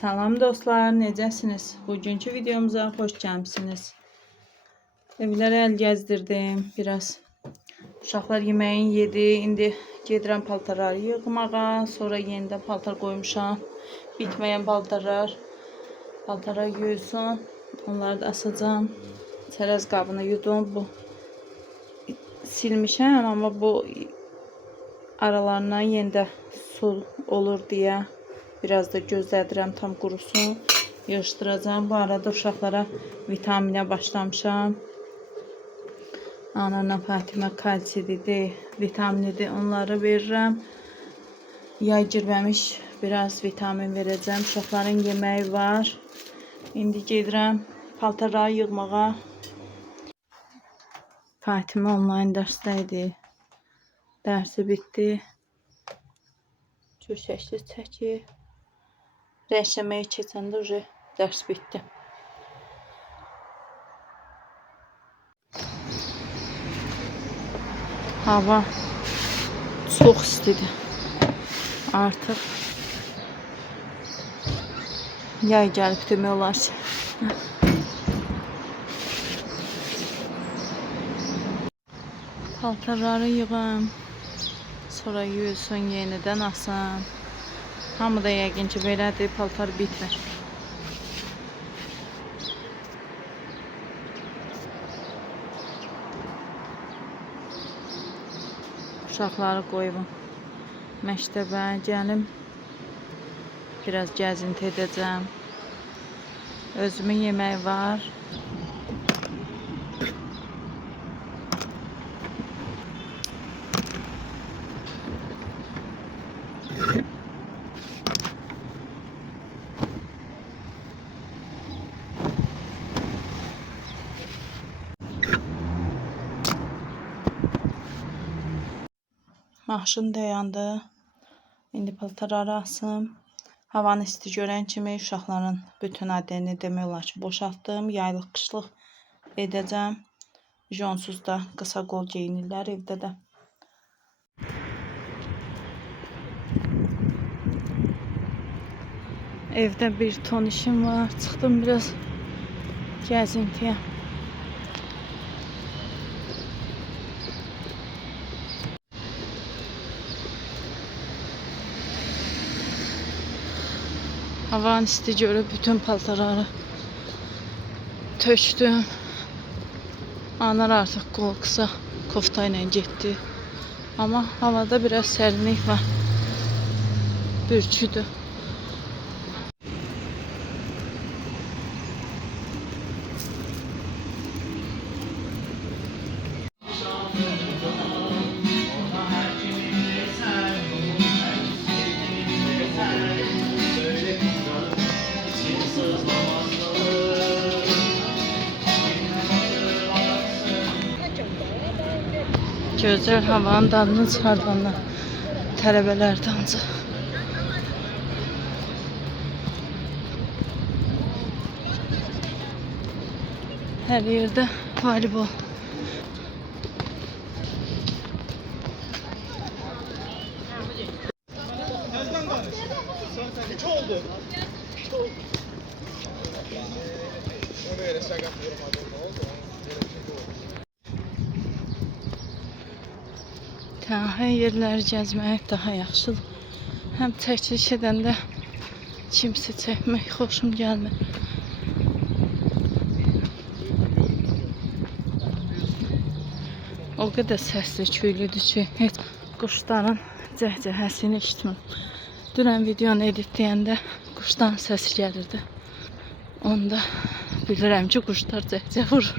Salam dostlar, necəsiniz? Bugünkü videomuza xoş gəlmisiniz. Evlərə əl gəzdirdim biraz. Uşaqlar yeməyin yedi. İndi gedirəm paltarları yığmağa. Sonra yenidən paltar qoymuşam. Bitməyən paltarlar yuyulsun. Onları da asacağım. Çərəz qabını yudum. Bu silmişəm, amma bu aralarından yenidə su olur deyə biraz da gözlədirəm tam qurusun. Yığışdıracağım. Bu arada uşaqlara vitaminə başlamışam. Anarla Fatimə kalsiyadır, vitaminidir. Onları verirəm. Yay girməmiş biraz vitamin verəcəm. Uşaqların yeməyi var. İndi gedirəm paltarları yığmağa. Fatimə onlayn dərsdəydi. Dərsi bitdi. Köşəkli çəkir. Rəşəməyə keçəndə dərs bitdi. Hava çox istidir. Artıq yay gəlib demək olar ki. Paltarları yığım. Sonra yuyulsun, yenidən asın. Hamı da yəqin ki belədir, paltar bitmir. Uşaqları qoyum məktəbə, gəlim. Biraz gəzinti edəcəm. Özümün yeməyi var. Maşın dayandı. İndi paltarları asım. Havanı isti görən kimi uşaqların bütün adını demək olar ki boşaltdım. Yaylıq qışlıq edəcəm. Jonsuz da qısa qol geyinirlər evdə də. Evdə bir ton işim var. Çıxdım biraz gəzintiyə. Havanı isti görüb bütün paltarları tökdüm. Anar artıq qol qısa kofta ilə getdi. Amma havada biraz sərinlik var. Bürküdür. Gözəl havanın dadını çıxardanlar tələbələrdir ancaq. Hər yerdə voleybol. Tənha yerləri gəzmək daha yaxşıdır. Həm çəkiliş edəndə kimsə çəkmək xoşum gəlmir. O qədər səsli küylüdür ki, heç quşların cəhcəhəsini eşitmirəm. Dünən videonu editləyəndə quşdan səs gəlirdi. Onda bilirəm ki, quşlar cəhcəh vurur.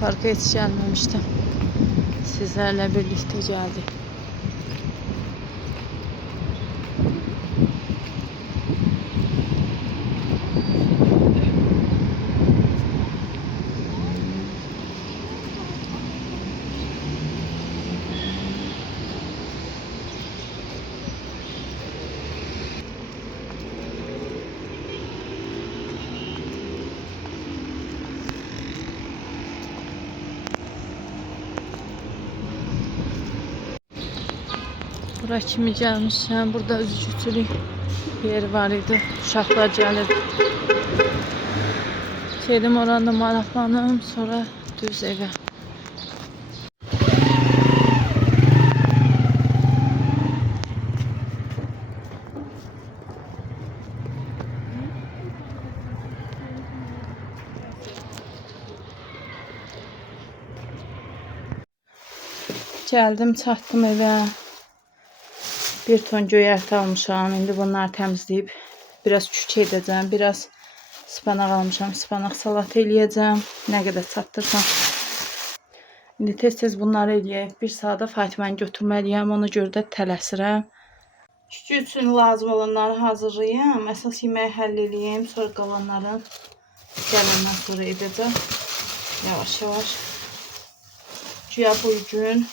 Parka hiç gelmemiştim. Sizlerle birlikte geldik. Bura kimi gelmişəm. Burada üzücülük yeri var idi. Uşaqlar gəlirdi. Gedim oranda maraqlanım. Sonra düz evə. Geldim, çatdım evə. Bir ton göyərti almışam. İndi bunları təmizləyib biraz küçük edəcəm. Biraz spanaq almışam. Spanaq salat eləyəcəm. Nə qədər çatdırsam. İndi tez-tez bunları eləyək. Bir saata Fatimanı götürməliyəm. Ona görə də tələsirəm. Küçük üçün lazım olanları hazırlayayım. Əsas yeməyi həll eləyim. Sonra qalanları gələndən sonra edəcəm. Yavaş-yavaş. Güya bu gün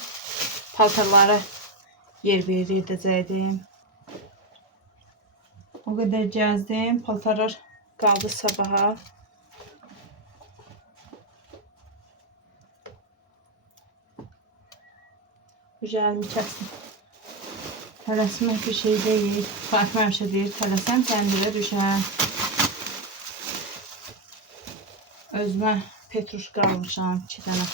paltarları yer-bir edəcəkdim. O qədər gəzdim. Paltarlar qaldı sabaha. Əlimi kəsdim. Tələsmək bir şey deyil. Fatimə həmişə deyir, tələsən təndirə düşər. Özümə petruşka almışam 2 dənə.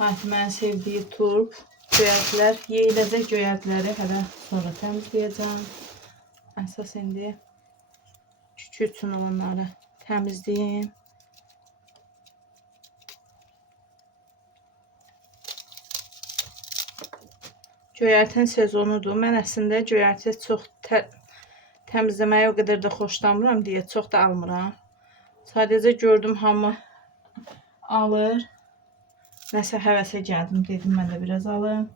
Fatimənin sevdiyi turp, göyərtilər, yeyiləcək göyərtiləri hələ sonra təmizləyəcəm. Əsas indi küçük üçün olanları təmizləyim. Göyərtin sezonudur. Mən əslində göyərti çox təmizləməyi o qədər də xoşlamıram deyə çox da almıram. Sadəcə gördüm hamı alır. Nəsə həvəsə gəldim, dedim mən də biraz alım.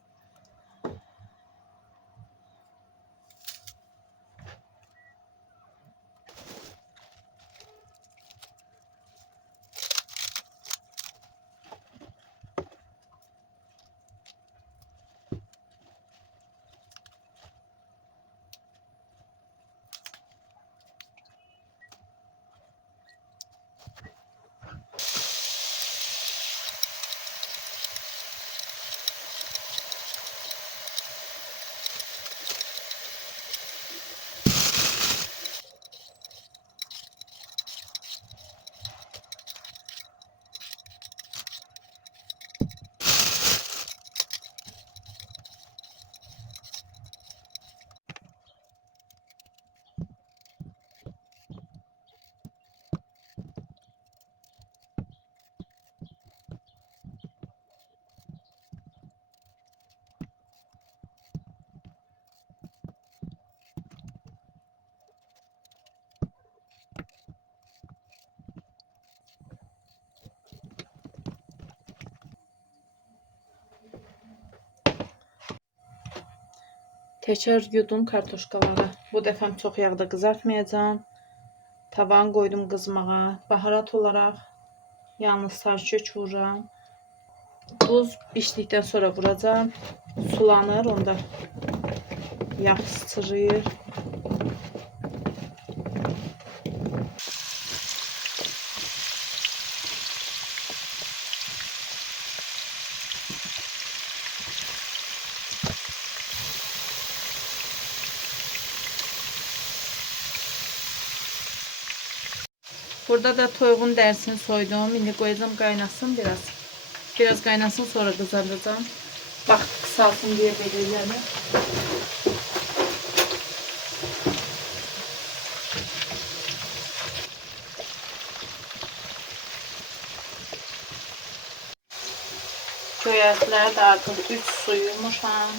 Təkər yudum kartoşkaları. Bu dəfəm çox yağda qızartmayacağım. Tavan qoydum qızmağa. Baharat olaraq yalnız sarı kök vururam. Duz bişdikdən sonra vuracağım. Sulanır, onda yağ sıçrayır. Burada da toyuğun dərisini soydum. İndi qoyacağım qaynasın biraz. Biraz qaynasın, sonra qızardacağım. Vaxt qısalsın deyə belə. Göyərtləri də artıq 3 su yumuşam.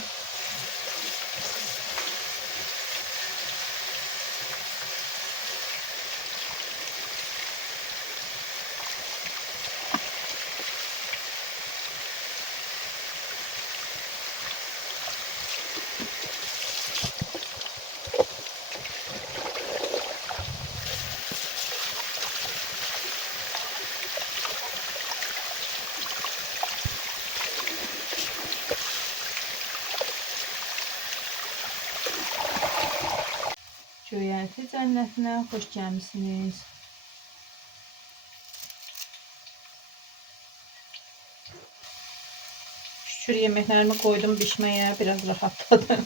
Göyərti cənnətinə xoş gəlmisiniz. Şükür yeməklərimi koydum pişməyə, biraz rahatladım.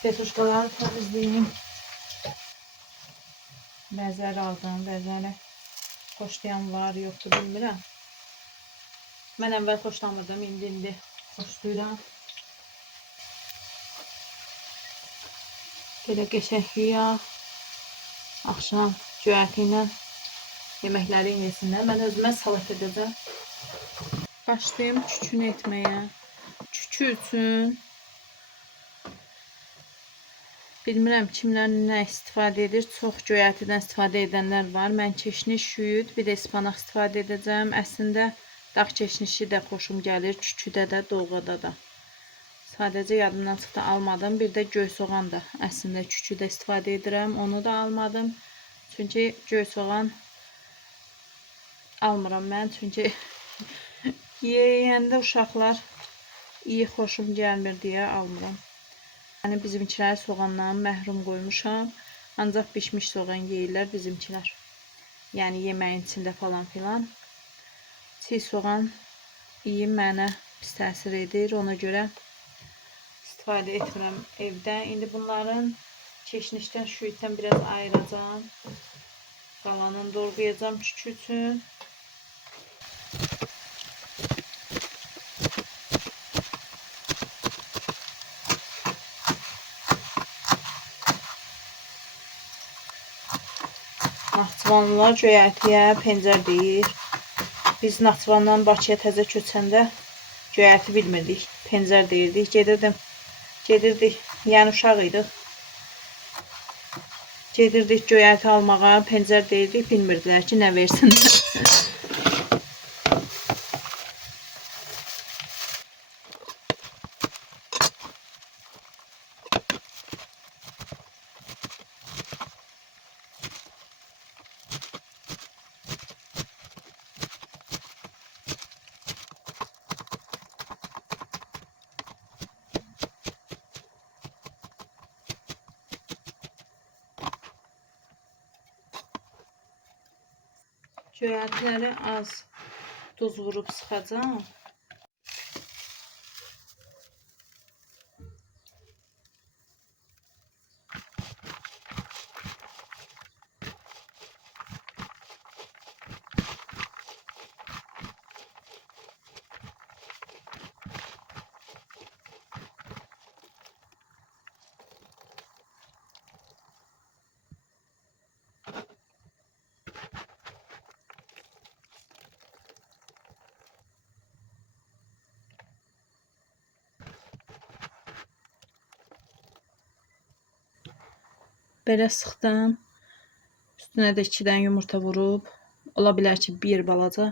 Petuşkaları təmizləyim. Bəzələri aldım, bəzələri xoşlayan var, yoxdur bilmirəm. Mən əvvəl xoşlamırdım, indi xoşlayıram. Belə qəşəng yuyaq. Axşam göyərti ilə yeməkləri yesinlər. Mən özümə salat edəcəm. Başlayım çükünü etməyə. Çükü üçün bilmirəm kimlər nə istifadə edir. Çox göyərtidən istifadə edənlər var. Mən keşniş, şüyüd, bir də ispanaq istifadə edəcəm. Əslində dağ keşnişi də xoşum gəlir. Çüküdə də, dolğada da. Sadəcə yadımdan çıxdı, almadım. Bir də göy soğan da əslində çüküdə istifadə edirəm. Onu da almadım. Çünki göy soğan almıram mən. Çünki yeyəndə uşaqlar iyi xoşum gəlmir deyə almıram. Yəni bizimkiləri soğandan məhrum qoymuşam. Ancaq pişmiş soğan yeyirlər bizimkilər. Yəni yeməyin içində falan filan. Çiğ soğan iyi mənə pis təsir edir. Ona görə istifadə etmirəm evdə. İndi bunların keşnişdən, şüyüddən biraz ayıracağım. Qalanını doğrayacağım çükü üçün. Naxçıvanlılar göyərtiyə pencər deyir. Biz Naxçıvandan Bakıya təzə köçəndə göyərti bilmirdik. Pencər deyirdik. Gedirdik, yəni uşaq idik. Gedirdik göyərti almağa, pencər deyirdik, bilmirdilər ki, nə versinlər. Göyərtiləri az duz vurub sıxacağım. Belə sıxdım. Üstünə də 2 dənə yumurta vurub. Ola bilər ki, bir balaca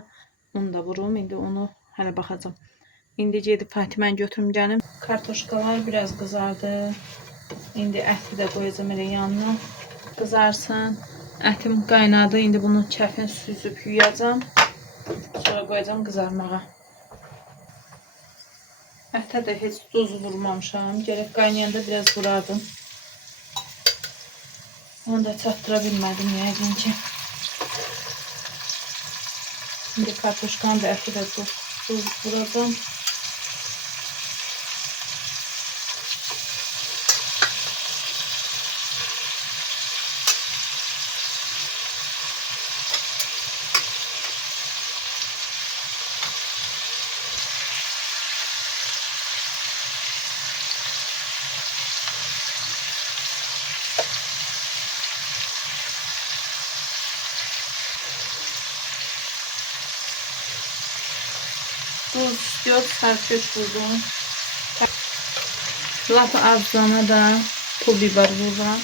un da vurum. İndi onu hələ baxacağım. İndi gedib Fatiməni götürüm gəlim. Kartoşkalar biraz qızardı. İndi əti də qoyacağım elə yanına. Qızarsın. Ətim qaynadı. İndi bunu kəfin süzüb yuyacağım. Sonra qoyacağım qızarmağa. Ətə də heç duz vurmamışam. Gərək qaynayanda biraz vurardım. Onu da çatdıra bilmədim yəqin ki. Şimdi kartoşkanı da əti də duz vuracağım. Duz, 4 sarkış vurdum. Lap arzana da pul biber vururam.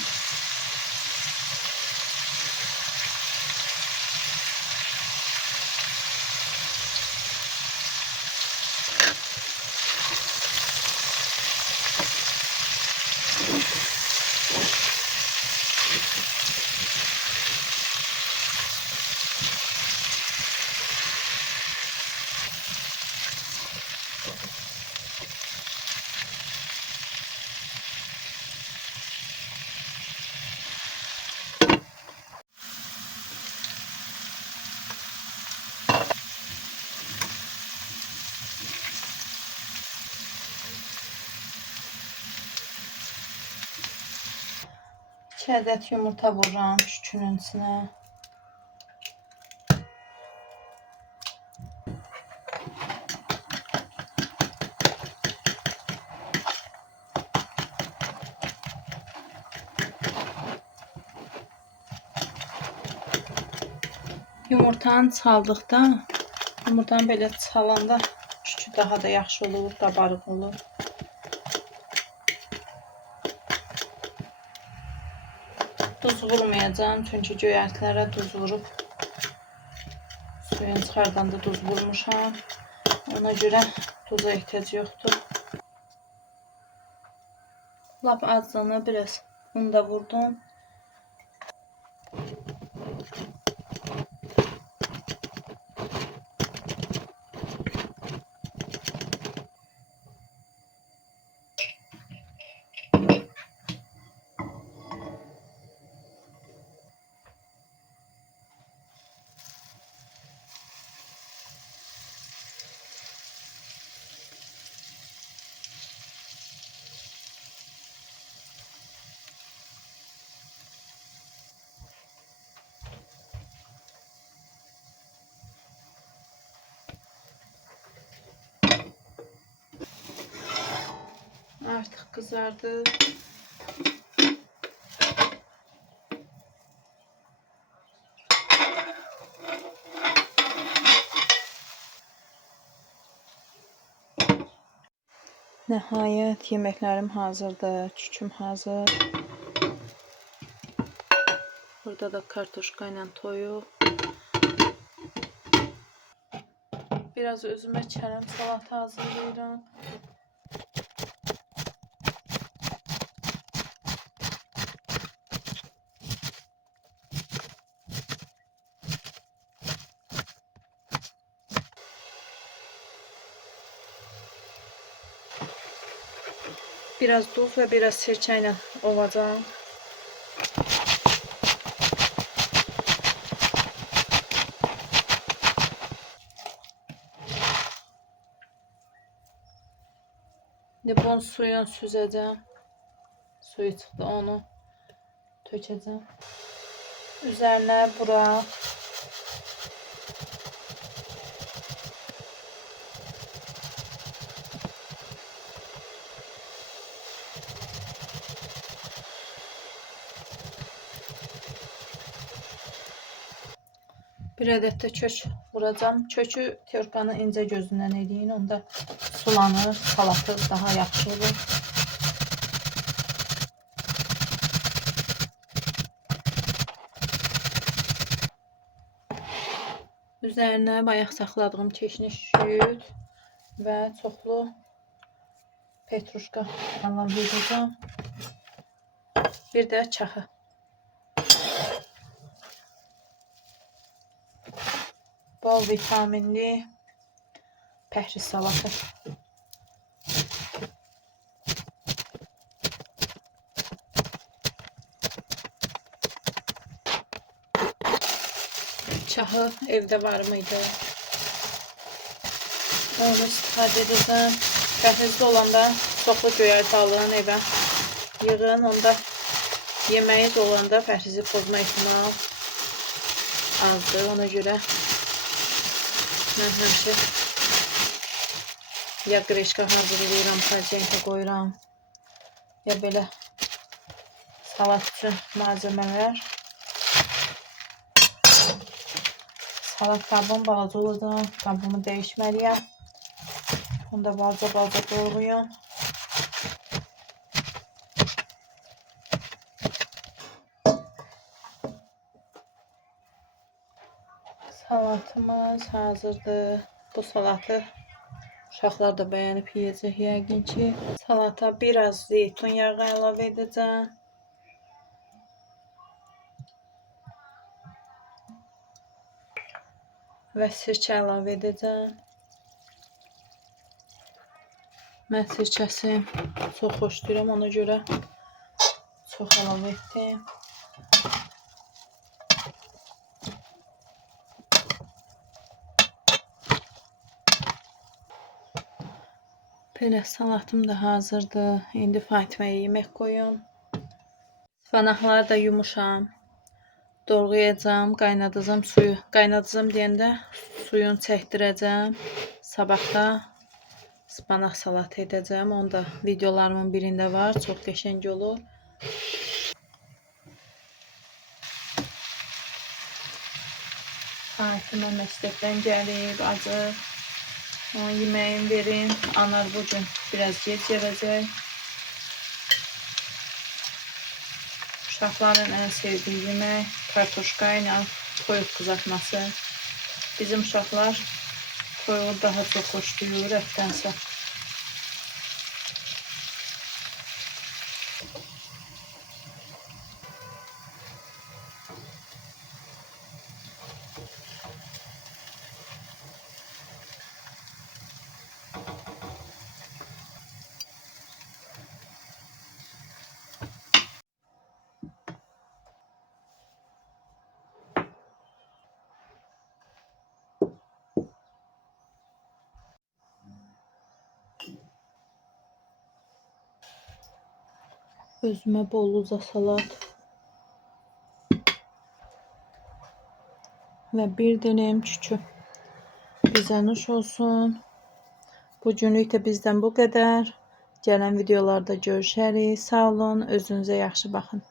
İki adet yumurta vururam kükünün içine. Yumurtanı çaldıqda, yumurtanı belə çalanda kükü daha da yaxşı olur, qabarıq olur. Duz vurmayacağım çünkü göyərtilərə duz vurub suyun çıxardanda duz vurmuşam. Ona görə duza ehtiyac yoxdur. Lap azcana biraz un da vurdum. Artıq qızardı. Nəhayət yeməklərim hazırdır. Küküm hazır. Burada da kartuşka ilə toyuq. Biraz özümə kərəm salatı hazırlayıram. Biraz duz ve biraz sirke ile ovacağım. Limon suyunu süzeceğim. Suyu çıktı, onu tökeceğim. Üzerine bura bir adet de kök vuracağım. Kökü terkanın ince gözündən eləyin. Onda sulanır, salatı daha yaxşı olur. Üzerine bayaq saxladığım keşniş süt ve çoxlu petruşka əlavə edəcəm. Bir də çaxı. Bol vitaminli pəhriz salatı. Çahı evde var mıydı? Onu istifadə edəcəm. Pəhrizli olanda çoxlu göyərti alın evə. Yığın, onda yeməyiz olanda pəhrizi pozma ihtimal azdır. Ona görə mən həmişə ya qreşka hazırlayıram, sarçenka qoyuram, ya belə salat üçün malzemələr. Salat qabım balaca olacaq, qabımı dəyişməliyəm. Bunu da balca doğrayıyorum. Salatımız hazırdır. Bu salatı uşaqlar da bəyənib yeyəcək yəqin ki. Salata biraz zeytun yağı əlavə edəcəm. Və sirkə əlavə edəcəm. Mən sirkəsi çox xoşlayıram, ona görə çox əlavə etdim. Belə salatım da hazırdır. İndi Fatiməyə yemək qoyum. Ispanaqları da yumuşam. Doğrayacağım, qaynadacağım suyu. Qaynadacağım deyəndə suyunu çəkdirəcəm. Sabah da ıspanaq salatı edəcəm. Onu da videolarımın birində var. Çox qəşəng olur. Fatimə məktəbdən gəlib, acı. Ona yeməğimi verin. Anar bugün biraz gec gələcək. Uşaqların ən sevdiyi yemək kartoşka ilə toyuq qızartması. Bizim uşaqlar toyuğu daha çox xoşlayır ətdənsə. Özümə bolluca salat və bir dənəm çükü. Bizə nuş olsun. Bugünlük də bizdən bu qədər. Gələn videolarda görüşərik. Sağ olun, özünüzə yaxşı baxın.